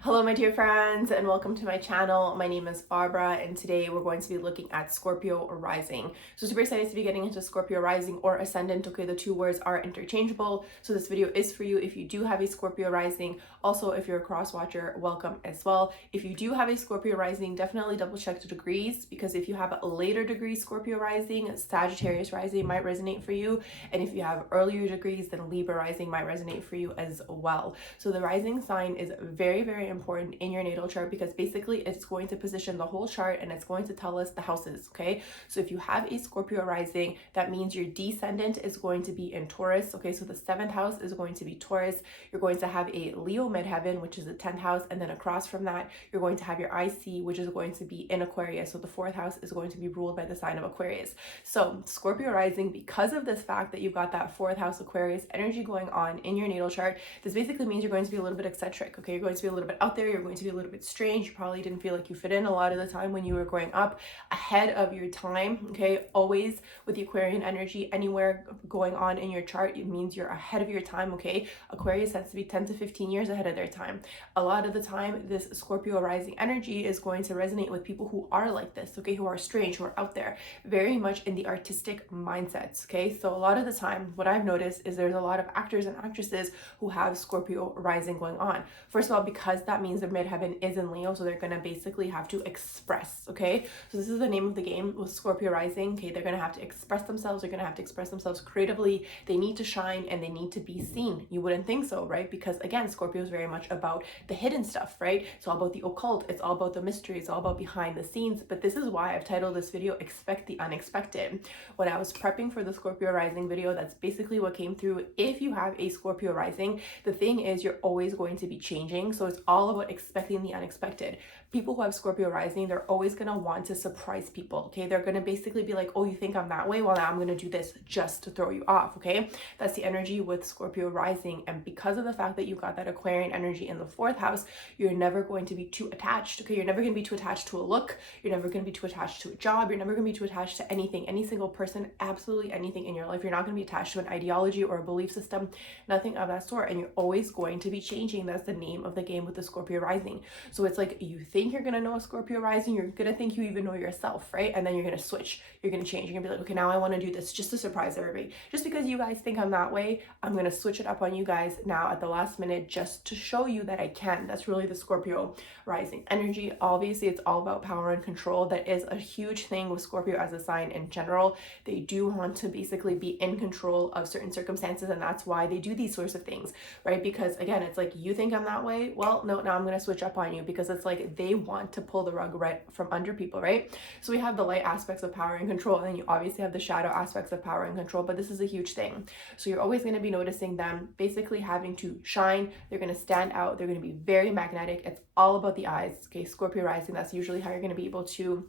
Hello my dear friends, and welcome to my channel. My name is Barbara, and today we're going to be looking at Scorpio rising. So super excited to be getting into Scorpio rising or ascendant. Okay, the two words are interchangeable, so this video is for you if you do have a Scorpio rising. Also, if you're a cross watcher, welcome as well. If you do have a Scorpio rising, definitely double check the degrees, because if you have a later degree Scorpio rising, Sagittarius rising might resonate for you, and if you have earlier degrees, then Libra rising might resonate for you as well. So the rising sign is very important in your natal chart, because basically it's going to position the whole chart and it's going to tell us the houses. Okay, so if you have a Scorpio rising, that means your descendant is going to be in Taurus. Okay, so the 7th house is going to be Taurus. You're going to have a Leo midheaven, which is the 10th house, and then across from that you're going to have your IC, which is going to be in Aquarius. So the 4th house is going to be ruled by the sign of Aquarius. So Scorpio rising, because of this fact that you've got that 4th house Aquarius energy going on in your natal chart, this basically means you're going to be a little bit eccentric. Okay, you're going to be a little bit out there, you're going to be a little bit strange, you probably didn't feel like you fit in a lot of the time when you were growing up, ahead of your time. Okay, always with the Aquarian energy anywhere going on in your chart, it means you're ahead of your time. Okay, Aquarius has to be 10 to 15 years ahead of their time. A lot of the time this Scorpio rising energy is going to resonate with people who are like this, okay, who are strange, who are out there, very much in the artistic mindsets. Okay, so a lot of the time what I've noticed is there's a lot of actors and actresses who have Scorpio rising going on. First of all, because that means their midheaven is in Leo, so they're going to basically have to express. Okay, so this is the name of the game with Scorpio rising. Okay, they're going to have to express themselves, they're going to have to express themselves creatively, they need to shine and they need to be seen. You wouldn't think so, right? Because again, Scorpio is very much about the hidden stuff, right? It's all about the occult, it's all about the mystery, it's all about behind the scenes. But this is why I've titled this video Expect the Unexpected. When I was prepping for the Scorpio rising video, that's basically what came through. If you have a Scorpio rising, the thing is you're always going to be changing, so it's all about expecting the unexpected. People who have Scorpio rising, they're always going to want to surprise people. Okay, they're going to basically be like, oh, you think I'm that way, well, now I'm going to do this just to throw you off. Okay, that's the energy with Scorpio rising. And because of the fact that you got that Aquarian energy in the 4th house, you're never going to be too attached. Okay, you're never going to be too attached to a look, you're never going to be too attached to a job, you're never going to be too attached to anything, any single person, absolutely anything in your life. You're not going to be attached to an ideology or a belief system, nothing of that sort. And you're always going to be changing. That's the name of the game with the Scorpio rising. So it's like, you think you're going to know a Scorpio rising, you're going to think you even know yourself, right? And then you're going to switch, you're going to change, you're going to be like, okay, now I want to do this just to surprise everybody. Just because you guys think I'm that way, I'm going to switch it up on you guys now at the last minute just to show you that I can. That's really the Scorpio rising energy. Obviously, it's all about power and control. That is a huge thing with Scorpio as a sign in general. They do want to basically be in control of certain circumstances, and that's why they do these sorts of things, right? Because again, it's like, you think I'm that way, well, no, now I'm going to switch up on you, because it's like they want to pull the rug right from under people, right? So we have the light aspects of power and control, and then you obviously have the shadow aspects of power and control, but this is a huge thing. So you're always going to be noticing them basically having to shine. They're going to stand out, they're going to be very magnetic. It's all about the eyes. Okay, Scorpio rising, that's usually how you're going to be able to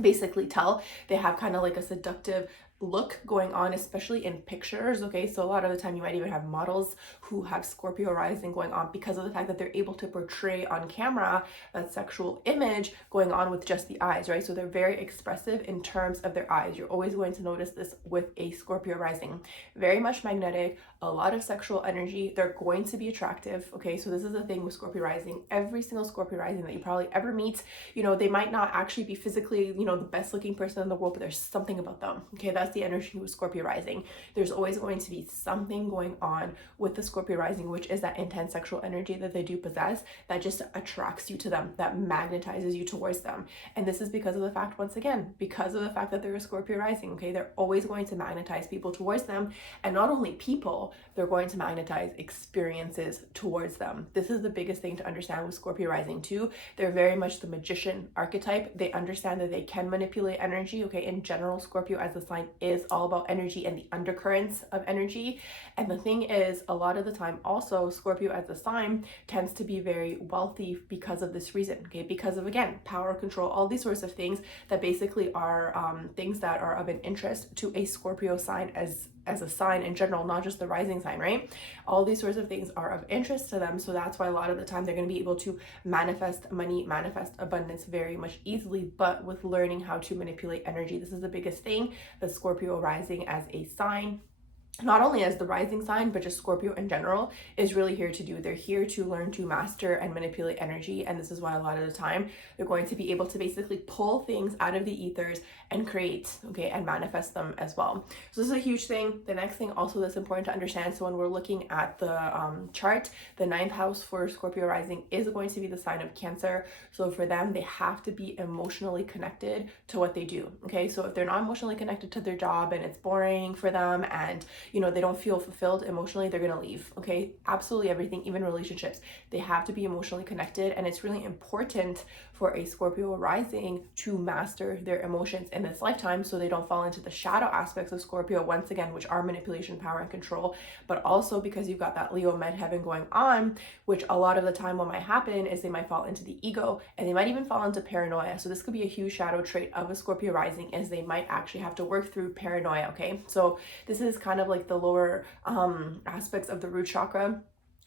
basically tell. They have kind of like a seductive look going on, especially in pictures. Okay, so a lot of the time you might even have models who have Scorpio rising going on, because of the fact that they're able to portray on camera that sexual image going on with just the eyes, right? So they're very expressive in terms of their eyes. You're always going to notice this with a Scorpio rising. Very much magnetic, a lot of sexual energy, they're going to be attractive. Okay, so this is the thing with Scorpio rising. Every single Scorpio rising that you probably ever meet, you know, they might not actually be physically, you know, the best looking person in the world, but there's something about them. Okay, that's the energy with Scorpio rising. There's always going to be something going on with the Scorpio rising, which is that intense sexual energy that they do possess, that just attracts you to them, that magnetizes you towards them. And this is because of the fact, once again, because of the fact that they're a Scorpio rising. Okay, they're always going to magnetize people towards them, and not only people, they're going to magnetize experiences towards them. This is the biggest thing to understand with Scorpio rising too. They're very much the magician archetype. They understand that they can manipulate energy. Okay, in general, Scorpio as a sign is all about energy and the undercurrents of energy. And the thing is, a lot of the time also, Scorpio as a sign tends to be very wealthy because of this reason. Okay, because of, again, power, control, all these sorts of things that basically are things that are of an interest to a Scorpio sign as a sign in general, not just the rising sign, right? All these sorts of things are of interest to them. So that's why a lot of the time they're going to be able to manifest money, manifest abundance very much easily, but with learning how to manipulate energy. This is the biggest thing, the Scorpio rising as a sign not only as the rising sign, but just Scorpio in general is really here to do. They're here to learn to master and manipulate energy. And this is why a lot of the time they're going to be able to basically pull things out of the ethers and create, okay, and manifest them as well. So this is a huge thing. The next thing also that's important to understand. So when we're looking at the chart, the 9th house for Scorpio rising is going to be the sign of Cancer. So for them, they have to be emotionally connected to what they do. Okay. So if they're not emotionally connected to their job and it's boring for them and they don't feel fulfilled emotionally, they're gonna leave. Okay, absolutely everything, even relationships, they have to be emotionally connected. And it's really important for a Scorpio rising to master their emotions in this lifetime so they don't fall into the shadow aspects of Scorpio, once again, which are manipulation, power, and control. But also because you've got that Leo midheaven going on, which a lot of the time what might happen is they might fall into the ego and they might even fall into paranoia. So this could be a huge shadow trait of a Scorpio rising, is they might actually have to work through paranoia. Okay, so this is kind of like the lower aspects of the root chakra.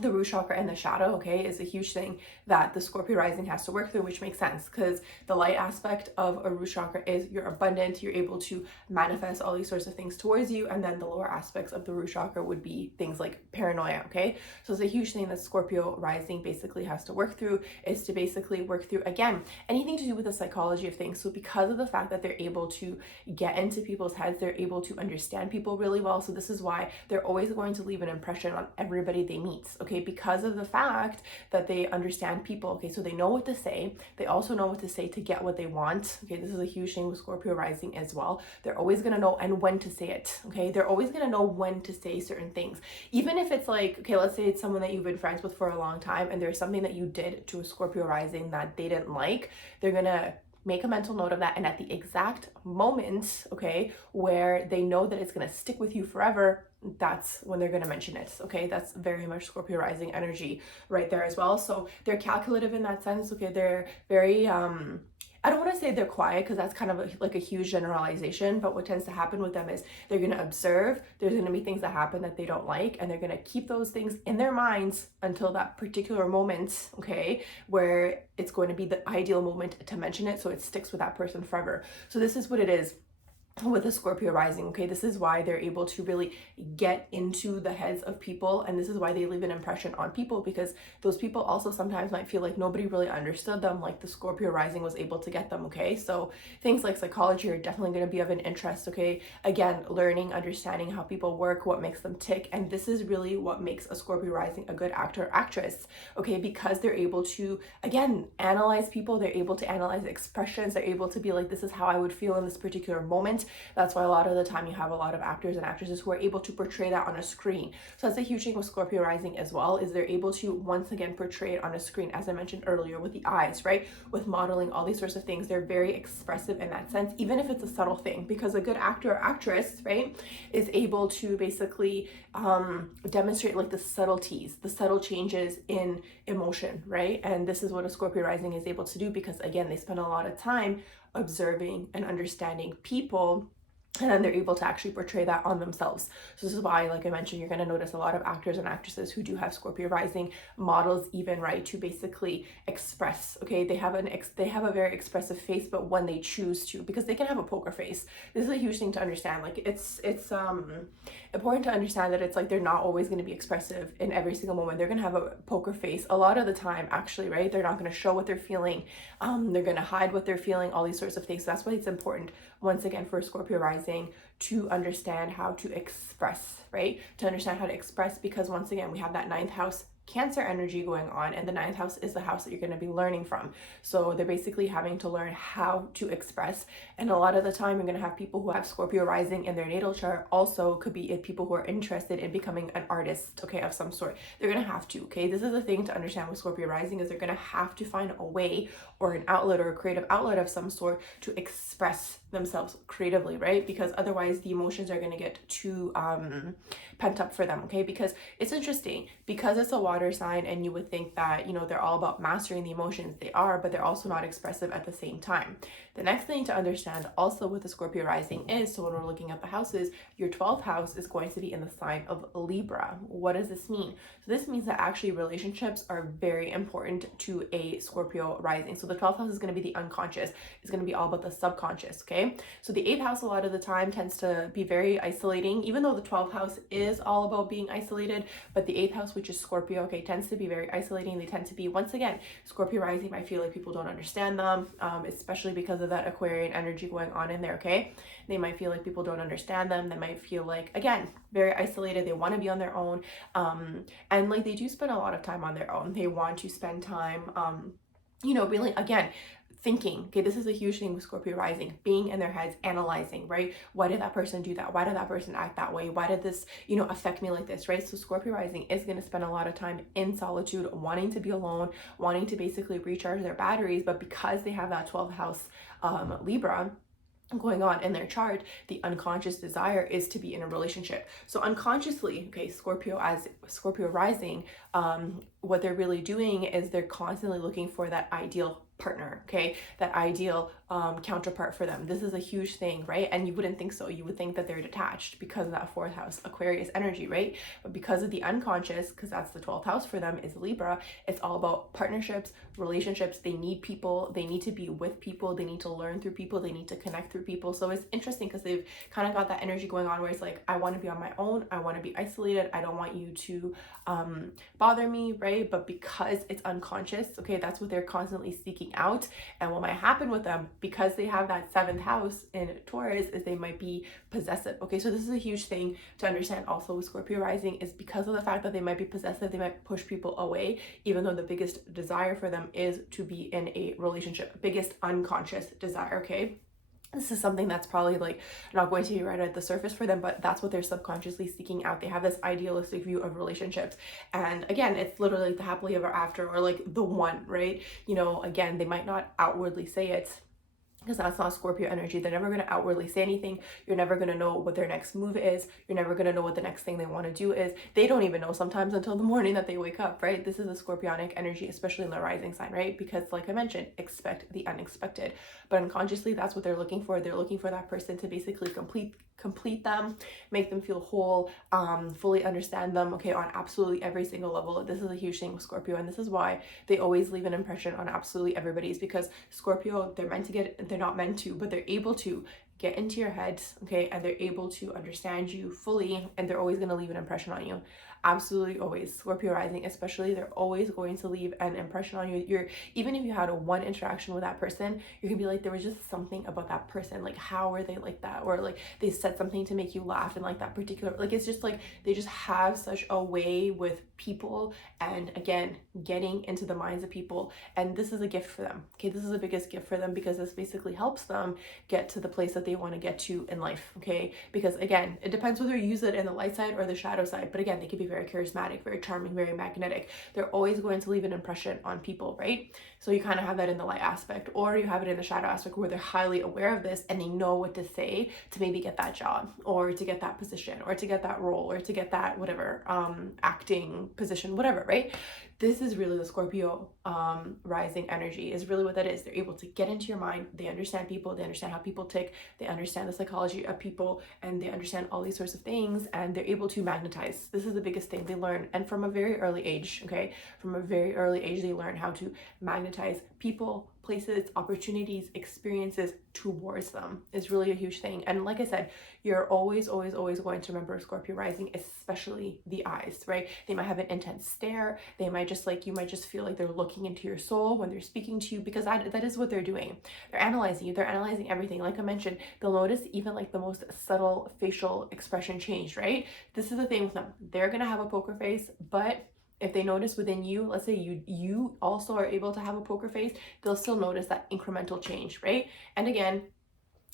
The root chakra and the shadow, okay, is a huge thing that the Scorpio rising has to work through, which makes sense because the light aspect of a root chakra is you're abundant, you're able to manifest all these sorts of things towards you, and then the lower aspects of the root chakra would be things like paranoia, okay? So it's a huge thing that Scorpio rising basically has to work through, is to basically work through, again, anything to do with the psychology of things. So because of the fact that they're able to get into people's heads, they're able to understand people really well. So this is why they're always going to leave an impression on everybody they meet. Okay, because of the fact that they understand people. Okay, so they know what to say. They also know what to say to get what they want. Okay, this is a huge thing with Scorpio rising as well. They're always going to know and when to say it. Okay, they're always going to know when to say certain things. Even if it's like, okay, let's say it's someone that you've been friends with for a long time and there's something that you did to a Scorpio rising that they didn't like, they're going to make a mental note of that, and at the exact moment, okay, where they know that it's going to stick with you forever, that's when they're going to mention it. Okay, that's very much Scorpio rising energy right there as well. So they're calculative in that sense. Okay, they're very I don't want to say they're quiet because that's kind of like a huge generalization, but what tends to happen with them is they're going to observe, there's going to be things that happen that they don't like, and they're going to keep those things in their minds until that particular moment, okay, where it's going to be the ideal moment to mention it, so it sticks with that person forever. So this is what it is with a Scorpio rising. Okay, this is why they're able to really get into the heads of people, and this is why they leave an impression on people, because those people also sometimes might feel like nobody really understood them like the Scorpio rising was able to get them. Okay, so things like psychology are definitely going to be of an interest. Okay, again, learning, understanding how people work, what makes them tick, and this is really what makes a Scorpio rising a good actor or actress. Okay, because they're able to, again, analyze people, they're able to analyze expressions, they're able to be like, this is how I would feel in this particular moment. That's why a lot of the time you have a lot of actors and actresses who are able to portray that on a screen. So that's a huge thing with Scorpio rising as well, is they're able to once again portray it on a screen, as I mentioned earlier, with the eyes, right? With modeling, all these sorts of things. They're very expressive in that sense, even if it's a subtle thing, because a good actor or actress, right, is able to basically demonstrate like the subtleties, the subtle changes in emotion, right? And this is what a Scorpio rising is able to do, because again, they spend a lot of time observing and understanding people, and then they're able to actually portray that on themselves. So this is why, like I mentioned, you're going to notice a lot of actors and actresses who do have Scorpio rising, models even, right, to basically express. Okay, they have a very expressive face, but when they choose to, because they can have a poker face. This is a huge thing to understand. Like it's important to understand that it's like they're not always going to be expressive in every single moment. They're going to have a poker face a lot of the time, actually, right? They're not going to show what they're feeling. They're going to hide what they're feeling, all these sorts of things. So that's why it's important, once again, for Scorpio rising to understand how to express, right? To understand how to express, because once again, we have that 9th house Cancer energy going on, and the 9th house is the house that you're going to be learning from. So they're basically having to learn how to express, and a lot of the time you're going to have people who have Scorpio rising in their natal chart. Also could be people who are interested in becoming an artist, okay, of some sort. They're going to have to, okay, this is the thing to understand with Scorpio rising, is they're going to have to find a way or an outlet or a creative outlet of some sort to express themselves creatively, right? Because otherwise the emotions are going to get too pent up for them. Okay, because it's interesting, because it's a water water sign and you would think that, you know, they're all about mastering the emotions. They are, but they're also not expressive at the same time. The next thing to understand also with the Scorpio rising is, so when we're looking at the houses, your 12th house is going to be in the sign of Libra. What does this mean? So this means that actually relationships are very important to a Scorpio rising. So the 12th house is going to be the unconscious. It's going to be all about the subconscious, okay? So the 8th house a lot of the time tends to be very isolating, even though the 12th house is all about being isolated, but the 8th house, which is Scorpio, okay, tends to be very isolating. They tend to be, once again, Scorpio rising, I feel like people don't understand them, especially because of that Aquarian energy going on in there, okay? They might feel like people don't understand them. They might feel like, again, very isolated. They want to be on their own. And like they do spend a lot of time on their own. They want to spend time, you know, really, again, thinking. Okay, this is a huge thing with Scorpio rising, being in their heads, analyzing, right? Why did that person do that? Why did that person act that way? Why did this, you know, affect me like this, right? So Scorpio rising is going to spend a lot of time in solitude, wanting to be alone, wanting to basically recharge their batteries. But because they have that 12th house Libra going on in their chart, the unconscious desire is to be in a relationship. So unconsciously, okay, Scorpio as Scorpio rising, what they're really doing is they're constantly looking for that ideal partner, okay, that ideal counterpart for them. This is a huge thing, right? And you wouldn't think so. You would think that they're detached because of that 4th house Aquarius energy, right? But because of the unconscious, because that's the 12th house for them is Libra, it's all about partnerships, relationships. They need people, they need to be with people, they need to learn through people, they need to connect through people. So it's interesting because they've kind of got that energy going on where it's like, I want to be on my own, I want to be isolated, I don't want you to bother me, right? But because it's unconscious, okay, that's what they're constantly seeking out. And what might happen with them, because they have that 7th house in Taurus, is they might be possessive. Okay, so this is a huge thing to understand also with Scorpio rising, is because of the fact that they might be possessive, they might push people away, even though the biggest desire for them is to be in a relationship, biggest unconscious desire, okay? This is something that's probably like not going to be right at the surface for them, but that's what they're subconsciously seeking out. They have this idealistic view of relationships. And again, it's literally like the happily ever after, or like the one, right? You know, again, they might not outwardly say it, because that's not Scorpio energy. They're never going to outwardly say anything. You're never going to know what their next move is. You're never going to know what the next thing they want to do is. They don't even know sometimes until the morning that they wake up, right? This is a Scorpionic energy, especially in the rising sign, right? Because like I mentioned, expect the unexpected. But unconsciously, that's what they're looking for. They're looking for that person to basically complete them, make them feel whole, fully understand them, okay, on absolutely every single level. This is a huge thing with Scorpio, and this is why they always leave an impression on absolutely everybody's, because Scorpio, they're not meant to, but they're able to get into your head, okay, and they're able to understand you fully, and they're always going to leave an impression on you. Absolutely always. Scorpio rising especially, they're always going to leave an impression on you. Even if you had a one interaction with that person, you're gonna be like, there was just something about that person, like how are they like that, or like they said something to make you laugh, and like that particular, like it's just like they just have such a way with people, and again, getting into the minds of people. And this is a gift for them, okay? This is the biggest gift for them, because this basically helps them get to the place that they want to get to in life, okay? Because again, it depends whether you use it in the light side or the shadow side, but again, they can be very charismatic, very charming, very magnetic. They're always going to leave an impression on people, right? So you kind of have that in the light aspect, or you have it in the shadow aspect where they're highly aware of this and they know what to say to maybe get that job, or to get that position, or to get that role, or to get that whatever acting position, whatever, right? This is really the Scorpio rising energy, is really what that is. They're able to get into your mind. They understand people. They understand how people tick. They understand the psychology of people, and they understand all these sorts of things, and they're able to magnetize. This is the biggest thing they learn. And from a very early age, okay, from a very early age, they learn how to magnetize people, places, opportunities, experiences towards them. Is really a huge thing. And like I said, you're always going to remember Scorpio rising, especially the eyes, right? They might have an intense stare. They might just like, you might just feel like they're looking into your soul when they're speaking to you, because that is what they're doing. They're analyzing you. They're analyzing everything. Like I mentioned, they'll notice even like the most subtle facial expression change, right? This is the thing with them. They're going to have a poker face, but if they notice within you, let's say you also are able to have a poker face, they'll still notice that incremental change, right? And again,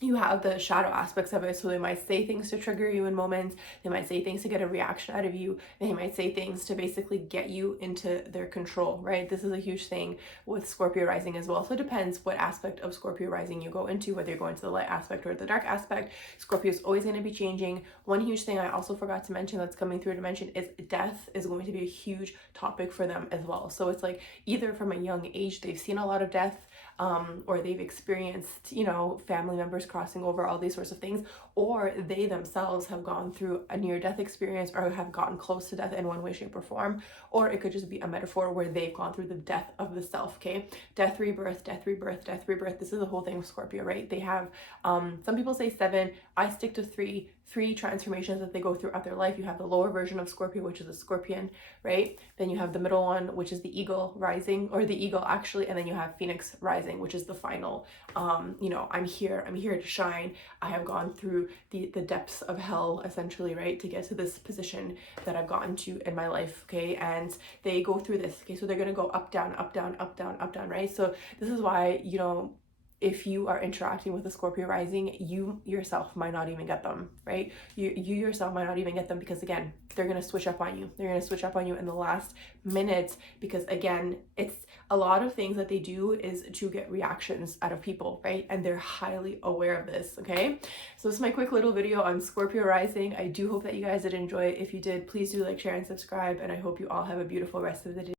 you have the shadow aspects of it. So they might say things to trigger you in moments. They might say things to get a reaction out of you. They might say things to basically get you into their control, right? This is a huge thing with Scorpio rising as well. So it depends what aspect of Scorpio rising you go into, whether you're going to the light aspect or the dark aspect. Scorpio is always going to be changing. One huge thing I also forgot to mention that's coming through to mention is death is going to be a huge topic for them as well. So it's like either from a young age, they've seen a lot of death, or they've experienced, you know, family members crossing over, all these sorts of things, or they themselves have gone through a near-death experience or have gotten close to death in one way, shape, or form, or it could just be a metaphor where they've gone through the death of the self, okay? Death, rebirth, death, rebirth, death, rebirth. This is the whole thing with Scorpio, right? They have, some people say 7, I stick to 3 transformations that they go throughout their life. You have the lower version of Scorpio, which is a scorpion, right? Then you have the middle one, which is the eagle rising, or the eagle actually, and then you have Phoenix rising, which is the final, you know, I'm here to shine. I have gone through the depths of hell, essentially, right, to get to this position that I've gotten to in my life, okay? And they go through this, okay? So they're gonna go up, down, up, down, up, down, up, down, right? So this is why, you know, if you are interacting with a Scorpio rising, you yourself might not even get them, right? You yourself might not even get them because, again, they're going to switch up on you. They're going to switch up on you in the last minute because, again, it's a lot of things that they do is to get reactions out of people, right? And they're highly aware of this, okay? So this is my quick little video on Scorpio rising. I do hope that you guys did enjoy it. If you did, please do like, share, and subscribe. And I hope you all have a beautiful rest of the day.